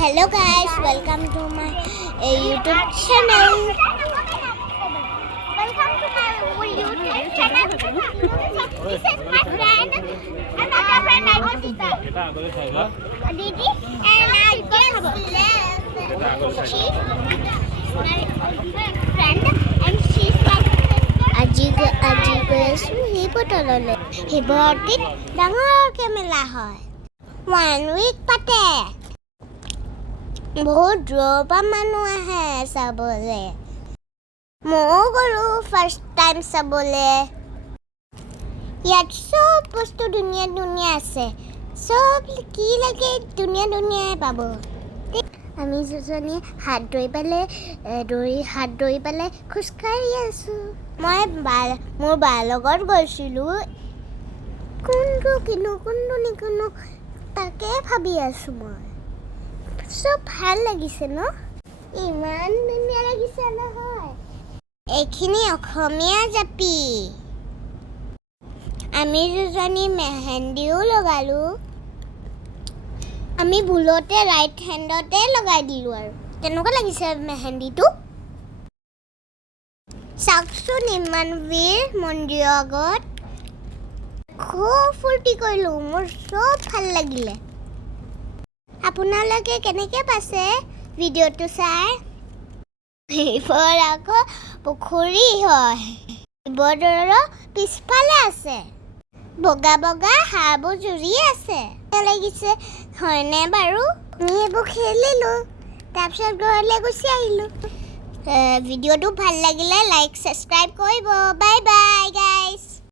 Hello guys, welcome to my YouTube channel. Welcome to my YouTube channel. This is my friend, another friend I Aditi, and I just left. She's my friend and she's my আজি গৈছো শিৱতললৈ। শিৱতীত ডাঙৰকৈ মেলা হয়। 1 week পাতে। বহুত দূৰৰ পৰা মানুহ আহে চাবলৈ। ময়ো গ'লো ফাৰ্ষ্ট টাইম চাবলৈ। ইয়াত চব বস্তু ধুনীয়া আছে। চব কি লাগে ধুনীয়াই পাব। আমি দুজনী হাত ধৰি পেলাই খোজকাঢ়ি আছোঁ। মই মোৰ বাৰ লগত গৈছিলোঁ। কোনটো নিকিনো তাকে ভাবি আছোঁ মই। চব ভাল লাগিছে ন? ইমান ধুনীয়া লাগিছে নহয়। এইখিনি অসমীয়া জাপি। আমি দুজনী মেহেন্দিও লগালোঁ। আমি ভুলতে ৰাইট হেণ্ডতে লগাই দিলোঁ আৰু কেনেকুৱা লাগিছে মেহেন্দিটো? চাওকচোন ইমান ভিৰ মন্দিৰৰ আগত। খুব ফূৰ্তি কৰিলোঁ। মোৰ চব ভাল লাগিলে। আপোনালোকে কেনেকৈ পাইছে ভিডিঅ'টো চাই? এইবোৰ আকৌ পুখুৰী হয়। শিৱদৌলৰ পিছফালে আছে। বগা হাঁহবোৰ জুৰি আছে। লাগিছে হয়নে বাৰু? আমি এইবোৰ খেলিলোঁ। তাৰপিছত ঘৰলৈ গুচি আহিলোঁ। ভিডিঅ'টো ভাল লাগিলে লাইক ছাবস্ক্ৰাইব কৰিব। Bye bye guys.